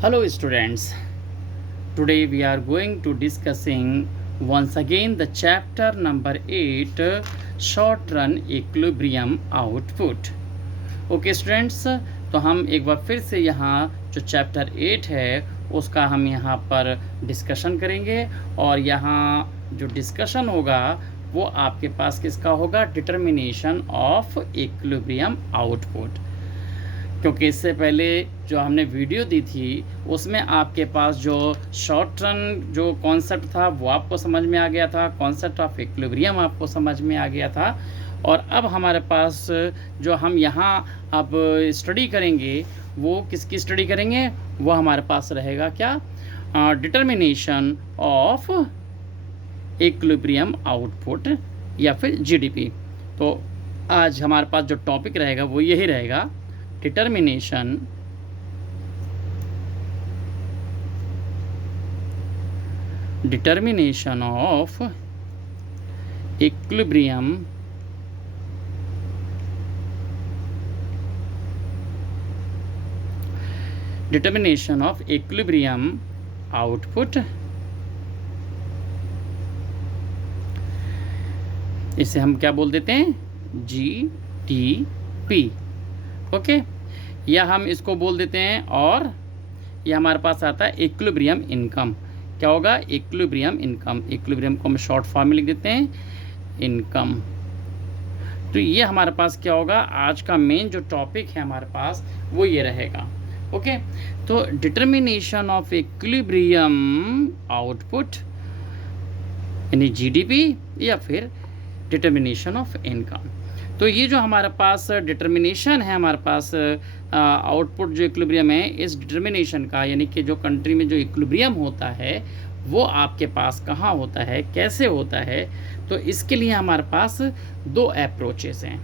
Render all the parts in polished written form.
Hello students, today we are going to discussing once again the chapter number 8 short run equilibrium output. Okay students, तो हम एक बार फिर से यहाँ जो चैप्टर 8 है उसका हम यहाँ पर डिस्कशन करेंगे और यहाँ जो डिस्कशन होगा वो आपके पास किसका होगा, डिटर्मिनेशन ऑफ इक्विलिब्रियम आउटपुट। क्योंकि इससे पहले जो हमने वीडियो दी थी उसमें आपके पास जो शॉर्ट रन जो कॉन्सेप्ट था वो आपको समझ में आ गया था, कॉन्सेप्ट ऑफ इक्विलिब्रियम आपको समझ में आ गया था। और अब हमारे पास जो हम यहाँ अब स्टडी करेंगे वो किसकी स्टडी करेंगे, वो हमारे पास रहेगा क्या, डिटर्मिनेशन ऑफ इक्विलिब्रियम आउटपुट या फिर जीडीपी। तो आज हमारे पास जो टॉपिक रहेगा वो यही रहेगा, determination of equilibrium output। इसे हम क्या बोल देते हैं, GDP। ओके, या हम इसको बोल देते हैं, और ये हमारे पास आता है इक्विलिब्रियम इनकम। क्या होगा, इक्विलिब्रियम इनकम। इक्विलिब्रियम को हम शॉर्ट फॉर्म में लिख देते हैं इनकम। तो ये हमारे पास क्या होगा, आज का मेन जो टॉपिक है हमारे पास वो ये रहेगा। ओके, तो डिटर्मिनेशन ऑफ इक्विलिब्रियम आउटपुट यानी जीडीपी या फिर डिटर्मिनेशन ऑफ इनकम। तो ये जो हमारे पास डिटर्मिनेशन है, हमारे पास आउटपुट जो इक्विलिब्रियम है, इस डिटर्मिनेशन का यानी कि जो कंट्री में जो इक्विलिब्रियम होता है वो आपके पास कहाँ होता है, कैसे होता है। तो इसके लिए हमारे पास दो अप्रोचेस हैं।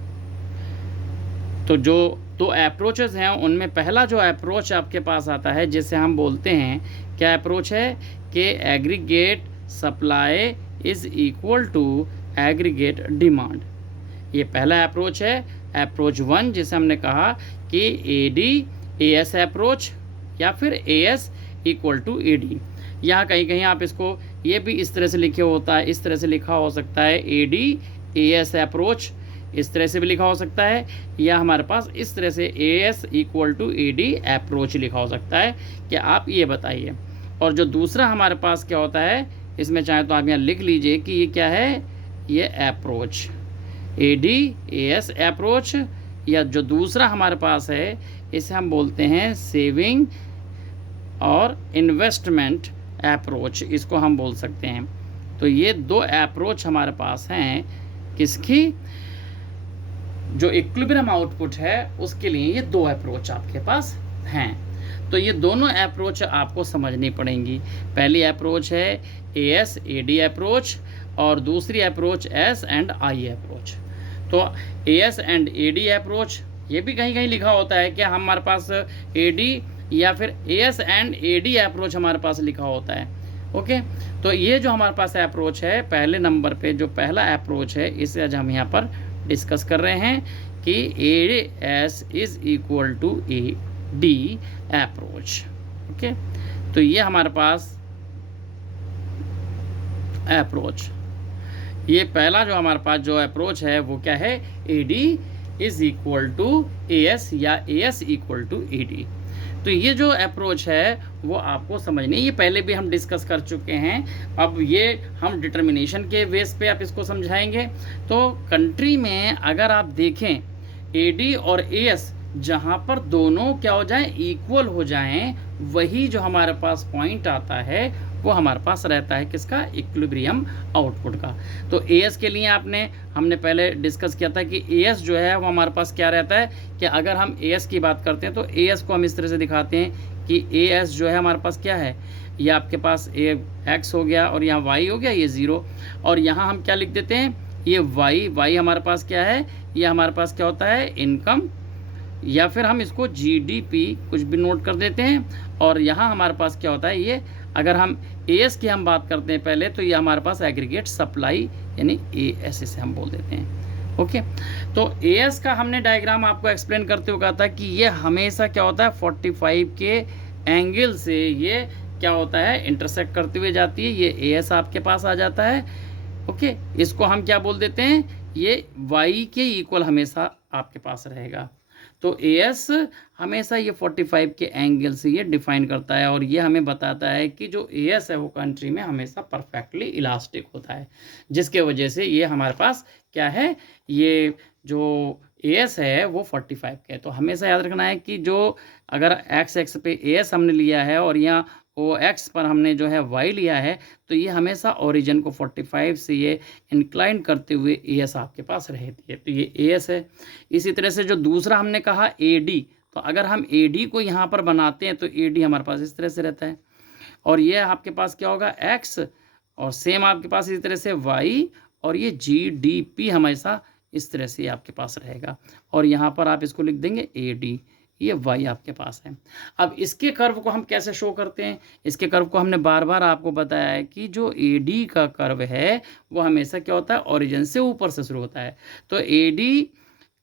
तो जो दो अप्रोचेस हैं उनमें पहला जो अप्रोच आपके पास आता है जिसे हम बोलते हैं, क्या अप्रोच है कि aggregate supply is equal to aggregate demand. ये पहला अप्रोच है, अप्रोच 1, जिसे हमने कहा कि AD/AS अप्रोच या फिर AS इक्वल टू AD। यहाँ कहीं कहीं आप इसको ये भी इस तरह से लिखे होता है, इस तरह से लिखा हो सकता है AD/AS अप्रोच, इस तरह से भी लिखा हो सकता है, या हमारे पास इस तरह से AS equal to AD approach लिखा हो सकता है। कि आप ये बताइए। और जो दूसरा हमारे पास क्या होता है, इसमें चाहे तो आप यहाँ लिख लीजिए कि ये क्या है, ये अप्रोच AD/AS अप्रोच, या जो दूसरा हमारे पास है इसे हम बोलते हैं सेविंग और इन्वेस्टमेंट अप्रोच, इसको हम बोल सकते हैं। तो ये दो अप्रोच हमारे पास हैं, किसकी, जो इक्विलिब्रियम आउटपुट है उसके लिए ये दो अप्रोच आपके पास हैं। तो ये दोनों अप्रोच आपको समझनी पड़ेंगी। पहली अप्रोच है AS/AD अप्रोच और दूसरी अप्रोच S&I अप्रोच। तो AS एंड AD अप्रोच, ये भी कहीं कहीं लिखा होता है कि हमारे पास AD या फिर AS एंड AD अप्रोच हमारे पास लिखा होता है। ओके, तो ये जो हमारे पास अप्रोच है, पहले नंबर पे जो पहला अप्रोच है इसे आज हम यहाँ पर डिस्कस कर रहे हैं कि AS is equal to AD approach. Okay, तो ये हमारे पास अप्रोच, ये पहला जो हमारे पास जो अप्रोच है वो क्या है, AD is equal to AS या AS इक्वल टू AD। तो ये जो अप्रोच है वो आपको समझनी, ये पहले भी हम डिस्कस कर चुके हैं। अब ये हम डिटर्मिनेशन के बेस पे आप इसको समझाएंगे। तो कंट्री में अगर आप देखें AD और AS जहाँ पर दोनों क्या हो जाएं, इक्वल हो जाएं, वही जो हमारे पास पॉइंट आता है वो हमारे पास रहता है किसका, इक्विलिब्रियम आउटपुट का। तो AS के लिए हमने पहले डिस्कस किया था कि AS जो है वो हमारे पास क्या रहता है, कि अगर हम AS की बात करते हैं तो AS को हम इस तरह से दिखाते हैं कि AS जो है हमारे पास क्या है, ये आपके पास X हो गया और यहाँ Y हो गया, ये 0, और यहाँ हम क्या लिख देते हैं, ये Y हमारे पास क्या है, ये हमारे पास क्या होता है, इनकम, या फिर हम इसको GDP कुछ भी नोट कर देते हैं। और यहाँ हमारे पास क्या होता है, ये अगर हम AS की हम बात करते हैं पहले, तो ये हमारे पास एग्रीगेट सप्लाई यानी AS इसे हम बोल देते हैं। ओके, तो AS का हमने डायग्राम आपको एक्सप्लेन करते हुए कहा था कि ये हमेशा क्या होता है 45 के एंगल से ये क्या होता है, इंटरसेक्ट करते हुए जाती है, ये ए एस आपके पास आ जाता है। ओके, इसको हम क्या बोल देते हैं, ये y के इक्वल हमेशा आपके पास रहेगा। तो ए एस हमेशा ये 45 के एंगल से ये डिफाइन करता है, और ये हमें बताता है कि जो ए एस है वो कंट्री में हमेशा परफेक्टली इलास्टिक होता है, जिसके वजह से ये हमारे पास क्या है, ये जो ए एस है वो 45 का है। तो हमेशा याद रखना है कि जो अगर एक्स एक्स पे ए एस हमने लिया है और यहाँ ओ एक्स पर हमने जो है वाई लिया है, तो ये हमेशा ओरिजिन को 45 से ये इंक्लाइन करते हुए ए एस आपके पास रहती है। तो ये ए एस है। इसी तरह से जो दूसरा हमने कहा ए डी, तो अगर हम ए डी को यहाँ पर बनाते हैं तो ए डी हमारे पास इस तरह से रहता है, और ये आपके पास क्या होगा, एक्स, और सेम आपके पास इसी तरह से वाई, और ये जी डी पी हमेशा इस तरह से आपके पास रहेगा, और यहाँ पर आप इसको लिख देंगे ए डी, ये वाई आपके पास है। अब इसके कर्व को हम कैसे शो करते हैं, इसके कर्व को हमने बार बार आपको बताया है कि जो ए डी का कर्व है वो हमेशा क्या होता है, ओरिजिन से ऊपर से शुरू होता है। तो A D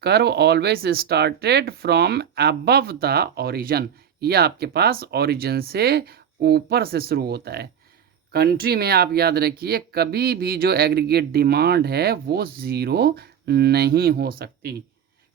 curve always started from above the origin, ये आपके पास ओरिजिन से ऊपर से शुरू होता है। कंट्री में आप याद रखिए कभी भी जो एग्रीगेट डिमांड है वो ज़ीरो नहीं हो सकती।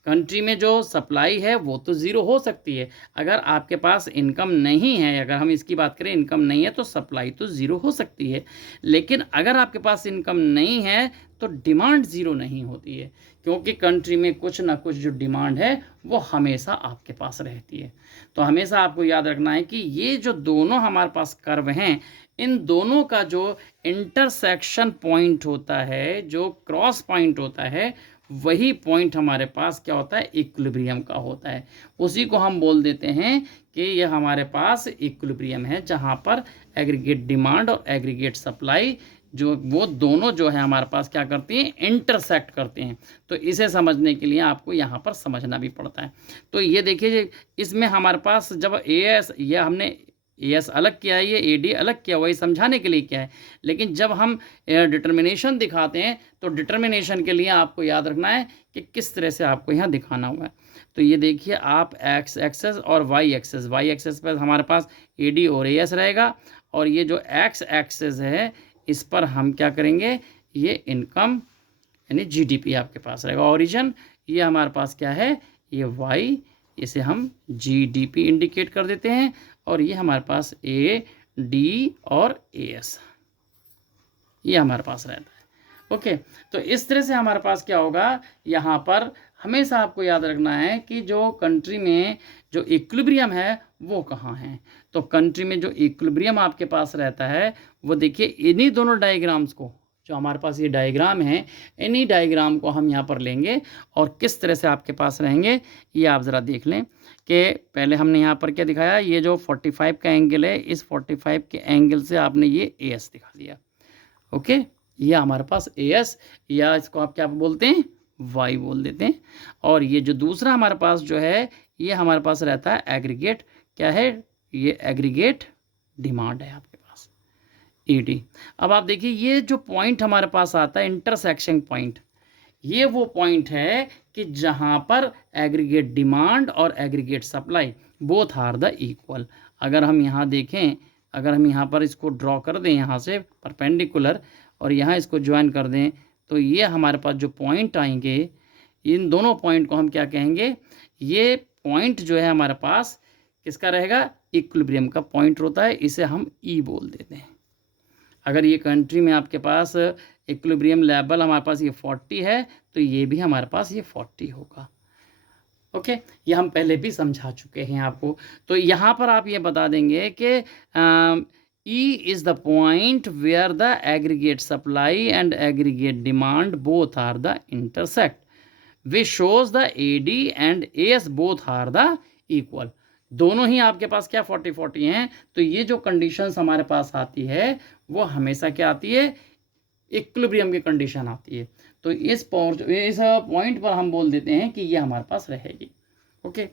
कंट्री में जो सप्लाई है वो तो ज़ीरो हो सकती है, अगर आपके पास इनकम नहीं है, अगर हम इसकी बात करें इनकम नहीं है तो सप्लाई तो ज़ीरो हो सकती है, लेकिन अगर आपके पास इनकम नहीं है तो डिमांड ज़ीरो नहीं होती है, क्योंकि कंट्री में कुछ ना कुछ जो डिमांड है वो हमेशा आपके पास रहती है। तो हमेशा आपको याद रखना है कि ये जो दोनों हमारे पास कर्व हैं, इन दोनों का जो इंटरसेक्शन पॉइंट होता है, जो क्रॉस पॉइंट होता है, वही पॉइंट हमारे पास क्या होता है, इक्विलिब्रियम का होता है। उसी को हम बोल देते हैं कि ये हमारे पास इक्विलिब्रियम है, जहाँ पर एग्रीगेट डिमांड और एग्रीगेट सप्लाई जो वो दोनों जो है हमारे पास क्या करती हैं, इंटरसेक्ट करते हैं। तो इसे समझने के लिए आपको यहाँ पर समझना भी पड़ता है। तो ये देखिए, इसमें हमारे पास जब ए एस, ये हमने ए एस अलग किया है, ये ए डी अलग किया, वही समझाने के लिए क्या है, लेकिन जब हम डिटर्मिनेशन दिखाते हैं तो डिटर्मिनेशन के लिए आपको याद रखना है कि किस तरह से आपको यहाँ दिखाना हुआ है। तो ये देखिए, आप एक्स एक्सेस और वाई एक्सेस पर हमारे पास ए डी और ए एस रहेगा, और ये जो एक्स एक्सेस है इस पर हम क्या करेंगे, ये इनकम यानी जीडीपी आपके पास रहेगा। ओरिजिन ये हमारे पास क्या है, ये वाई, इसे हम जीडीपी इंडिकेट कर देते हैं, और ये हमारे पास ए डी और ए एस ये हमारे पास रहता है। ओके, तो इस तरह से हमारे पास क्या होगा, यहाँ पर हमेशा आपको याद रखना है कि जो कंट्री में जो इक्विलिब्रियम है वो कहाँ है। तो कंट्री में जो इक्विलिब्रियम आपके पास रहता है वो देखिए, इन्हीं दोनों डायग्राम्स को, जो हमारे पास ये डायग्राम है, इन्हीं डायग्राम को हम यहाँ पर लेंगे और किस तरह से आपके पास रहेंगे ये आप ज़रा देख लें। कि पहले हमने यहाँ पर क्या दिखाया, ये जो 45 का एंगल है, इस 45 के एंगल से आपने ये ए एस दिखा दिया। ओके, ये हमारे पास ए एस, या इसको आप क्या बोलते हैं, वाई बोल देते हैं। और ये जो दूसरा हमारे पास जो है, ये हमारे पास रहता है एग्रीगेट, क्या है, ये एग्रीगेट डिमांड है आपके पास, ई डी। अब आप देखिए, ये जो पॉइंट हमारे पास आता है इंटरसेक्शन पॉइंट, ये वो पॉइंट है कि जहाँ पर एग्रीगेट डिमांड और aggregate supply both are the equal. अगर हम यहाँ देखें, अगर हम यहाँ पर इसको ड्रॉ कर दें यहाँ से परपेंडिकुलर, और यहाँ इसको ज्वाइन कर दें, तो ये हमारे पास जो पॉइंट आएंगे, इन दोनों पॉइंट को हम क्या कहेंगे, ये पॉइंट जो है हमारे पास किसका रहेगा, इक्विलिब्रियम का पॉइंट होता है, इसे हम ई बोल देते हैं। अगर ये कंट्री में आपके पास इक्विलिब्रियम लेवल हमारे पास ये 40 है, तो ये भी हमारे पास ये 40 होगा। ओके, ये हम पहले भी समझा चुके हैं आपको। तो यहाँ पर आप ये बता देंगे कि E is the point where the aggregate supply and aggregate demand both are the intersect, which shows the A D and A S both are the equal. दोनों ही आपके पास क्या 40-40 हैं। तो ये जो कंडीशंस हमारे पास आती है वो हमेशा क्या आती है, इक्विलिब्रियम की कंडीशन आती है। तो इस पॉइंट पर हम बोल देते हैं कि ये हमारे पास रहेगी। ओके,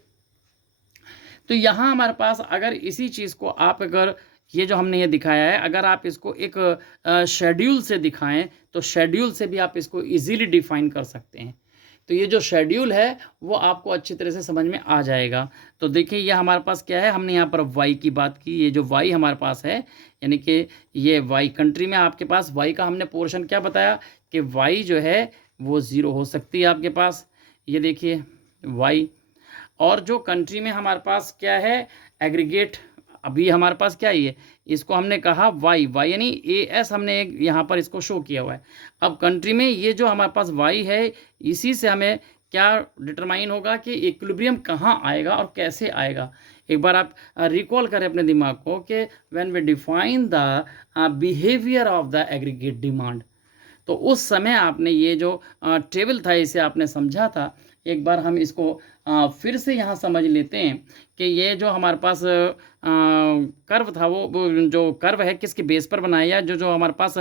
तो यहाँ हमारे पास अगर इसी चीज़ को आप, अगर ये जो हमने ये दिखाया है, अगर आप इसको एक शेड्यूल से दिखाएं तो शेड्यूल से भी आप इसको इजीली डिफाइन कर सकते हैं तो ये जो शेड्यूल है वो आपको अच्छी तरह से समझ में आ जाएगा। तो देखिए ये हमारे पास क्या है, हमने यहाँ पर वाई की बात की, ये जो वाई हमारे पास है यानी कि ये वाई कंट्री में आपके पास वाई का हमने पोर्शन क्या बताया कि वाई जो है वो 0 हो सकती है आपके पास, ये देखिए वाई। और जो कंट्री में हमारे पास क्या है एग्रीगेट, अभी हमारे पास क्या है ये, इसको हमने कहा वाई, वाई यानी ए एस हमने एक यहाँ पर इसको शो किया हुआ है। अब कंट्री में ये जो हमारे पास वाई है, इसी से हमें क्या डिटरमाइन होगा कि इक्विलिब्रियम कहाँ आएगा और कैसे आएगा। एक बार आप रिकॉल करें अपने दिमाग को कि when we define the behaviour of the aggregate demand, तो उस समय आपने ये जो टेबल था इसे आपने समझा था। एक बार हम इसको फिर से यहाँ समझ लेते हैं कि ये जो हमारे पास कर्व था वो जो कर्व है किसके बेस पर बनाया, जो जो हमारे पास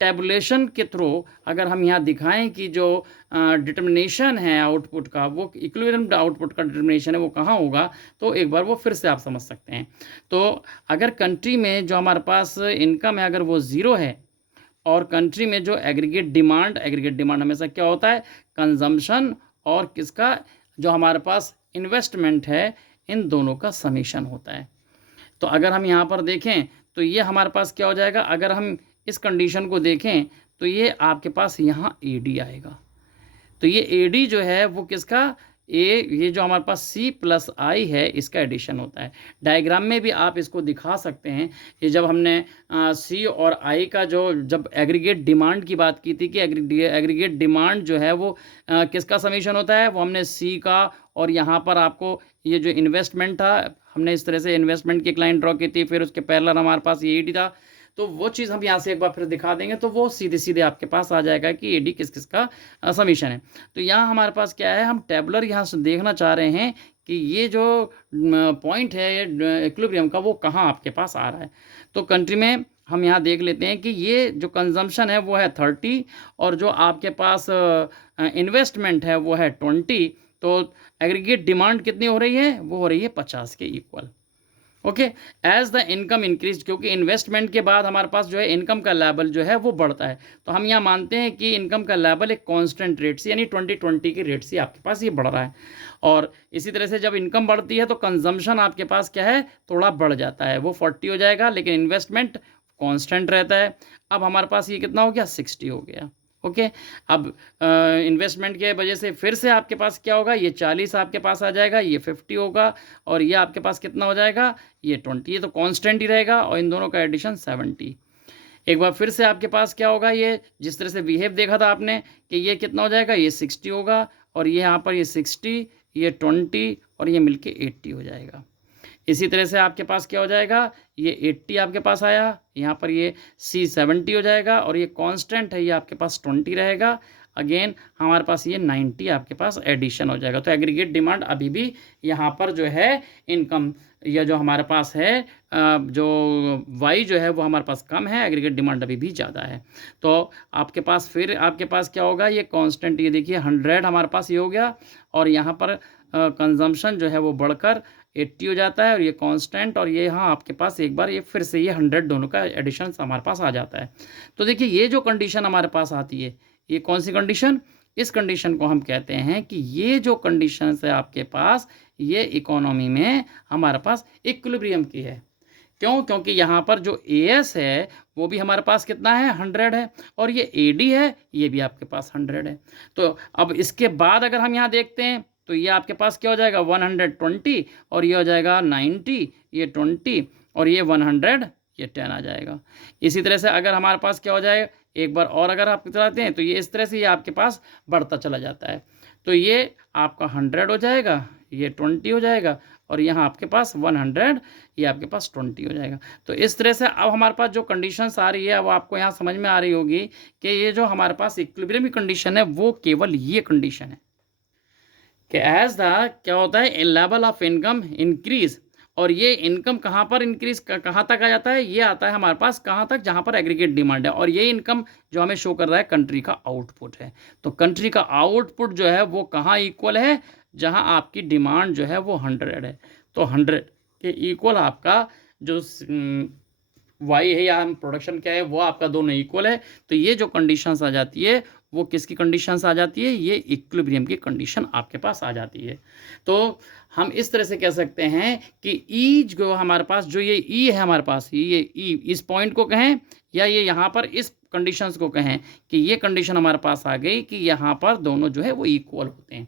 टैबुलेशन के थ्रू अगर हम यहाँ दिखाएं कि जो डिटर्मिनेशन है आउटपुट का, वो इक्विलिब्रियम आउटपुट का डिटर्मिनेशन है वो कहाँ होगा, तो एक बार वो फिर से आप समझ सकते हैं। तो अगर कंट्री में जो हमारे पास इनकम है अगर वो 0 है, और कंट्री में जो एग्रीगेट डिमांड हमेशा क्या होता है, कंजम्पशन और किसका, जो हमारे पास इन्वेस्टमेंट है, इन दोनों का समेशन होता है। तो अगर हम यहाँ पर देखें तो ये हमारे पास क्या हो जाएगा, अगर हम इस कंडीशन को देखें तो ये आपके पास यहाँ एडी आएगा। तो ये एडी जो है वो किसका, ये जो हमारे पास सी प्लस आई है इसका एडिशन होता है। डायग्राम में भी आप इसको दिखा सकते हैं। ये जब हमने सी और आई का जो जब एग्रीगेट डिमांड की बात की थी कि एग्रीगेट डिमांड जो है वो किसका समीशन होता है, वो हमने सी का, और यहाँ पर आपको ये जो इन्वेस्टमेंट था हमने इस तरह से इन्वेस्टमेंट की एक लाइन ड्रॉ की थी, फिर उसके पैरेलल हमारे पास ये ईडी था। तो वो चीज़ हम यहाँ से एक बार फिर दिखा देंगे तो वो सीधे सीधे आपके पास आ जाएगा कि एडी किस किस का समीशन है। तो यहाँ हमारे पास क्या है, हम टेबुलर यहाँ से देखना चाह रहे हैं कि ये जो पॉइंट है इक्विलिब्रियम का वो कहाँ आपके पास आ रहा है। तो कंट्री में हम यहाँ देख लेते हैं कि ये जो कंजम्पशन है वो है 30 और जो आपके पास इन्वेस्टमेंट है वो है 20। तो एग्रीगेट डिमांड कितनी हो रही है, वो हो रही है 50 के equal. Okay, as the income increase, क्योंकि इन्वेस्टमेंट के बाद हमारे पास जो है इनकम का लेवल जो है वो बढ़ता है। तो हम यहाँ मानते हैं कि इनकम का लेवल एक कांस्टेंट रेट से यानी 2020 के रेट से आपके पास ये बढ़ रहा है। और इसी तरह से जब इनकम बढ़ती है तो कंजम्पशन आपके पास क्या है, थोड़ा बढ़ जाता है, वो 40 हो जाएगा, लेकिन इन्वेस्टमेंट कांस्टेंट रहता है। अब हमारे पास ये कितना हो गया, 60 हो गया। ओके, अब इन्वेस्टमेंट के वजह से फिर से आपके पास क्या होगा, ये 40 आपके पास आ जाएगा, ये 50 होगा, और ये आपके पास कितना हो जाएगा, ये 20। ये तो कांस्टेंट ही रहेगा और इन दोनों का एडिशन 70। एक बार फिर से आपके पास क्या होगा, ये जिस तरह से बिहेव देखा था आपने कि ये कितना हो जाएगा, ये 60 होगा, और ये यहाँ पर ये 60, ये 20 और ये मिलके 80 हो जाएगा। इसी तरह से आपके पास क्या हो जाएगा, ये 80 आपके पास आया, यहाँ पर ये सी 70 हो जाएगा, और ये कांस्टेंट है ये आपके पास 20 रहेगा। अगेन हमारे पास ये 90 आपके पास एडिशन हो जाएगा। तो एग्रीगेट डिमांड अभी भी यहाँ पर जो है इनकम या जो हमारे पास है जो वाई जो है वो हमारे पास कम है, एग्रीगेट डिमांड अभी भी ज़्यादा है। तो आपके पास फिर आपके पास क्या होगा, ये कांस्टेंट, ये देखिए 100 हमारे पास ये हो गया, और यहाँ पर कंजम्पशन जो है वो बढ़कर 80 हो जाता है, और ये कांस्टेंट, और ये यहाँ आपके पास एक बार ये फिर से ये 100 दोनों का एडिशन हमारे पास आ जाता है। तो देखिए ये जो कंडीशन हमारे पास आती है, ये कौन सी कंडीशन, इस कंडीशन को हम कहते हैं कि ये जो कंडीशन है आपके पास, ये इकोनॉमी में हमारे पास इक्विलिब्रियम की है। क्यों, क्योंकि यहाँ पर जो एएस है वो भी हमारे पास कितना है, 100 है, और ये एडी है ये भी आपके पास 100 है। तो अब इसके बाद अगर हम यहाँ देखते हैं तो ये आपके पास क्या हो जाएगा, 120, और ये हो जाएगा 90, ये 20, और ये 100, ये 10 आ जाएगा। इसी तरह से अगर हमारे पास क्या हो जाएगा, एक बार और अगर आप चलाते हैं तो ये इस तरह से ये आपके पास बढ़ता चला जाता है। तो ये आपका 100 हो जाएगा, ये 20 हो जाएगा, और यहाँ आपके पास 100, ये आपके पास 20 हो जाएगा। तो इस तरह से अब हमारे पास जो कंडीशंस आ रही है अब आपको यहाँ समझ में आ रही होगी कि ये जो हमारे पास इक्विलिब्रियम की कंडीशन है वो केवल ये कंडीशन है कि एज द क्या होता है, लेवल ऑफ इनकम इंक्रीज, और ये इनकम कहाँ पर इंक्रीज कहाँ तक आ जाता है, ये आता है हमारे पास कहाँ तक, जहाँ पर एग्रीगेट डिमांड है, और ये इनकम जो हमें शो कर रहा है कंट्री का आउटपुट है। तो कंट्री का आउटपुट जो है वो कहाँ इक्वल है, जहाँ आपकी डिमांड जो है वो 100 है। तो 100 के इक्वल आपका जो वाई है या प्रोडक्शन क्या है वो आपका दोनों इक्वल है। तो ये जो कंडीशंस आ जाती है वो किसकी कंडीशंस आ जाती है, ये इक्विलिब्रियम की कंडीशन आपके पास आ जाती है। तो हम इस तरह से कह सकते हैं कि ई जो हमारे पास, जो ये ई है हमारे पास, ये ई इस पॉइंट को कहें या ये यहाँ पर इस कंडीशंस को कहें कि ये कंडीशन हमारे पास आ गई कि यहाँ पर दोनों जो है वो इक्वल होते हैं,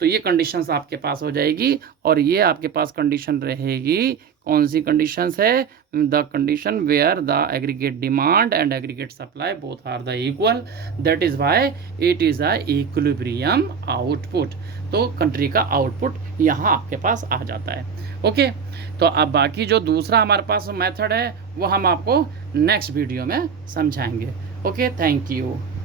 तो ये कंडीशंस आपके पास हो जाएगी। और ये आपके पास कंडीशन रहेगी, कौन सी कंडीशंस है, the condition where the aggregate demand and aggregate supply both are the equal, that is why it is a equilibrium output. तो कंट्री का आउटपुट यहाँ आपके पास आ जाता है। ओके, तो अब बाकी जो दूसरा हमारे पास मेथड है वो हम आपको नेक्स्ट वीडियो में समझाएंगे। Okay, thank you.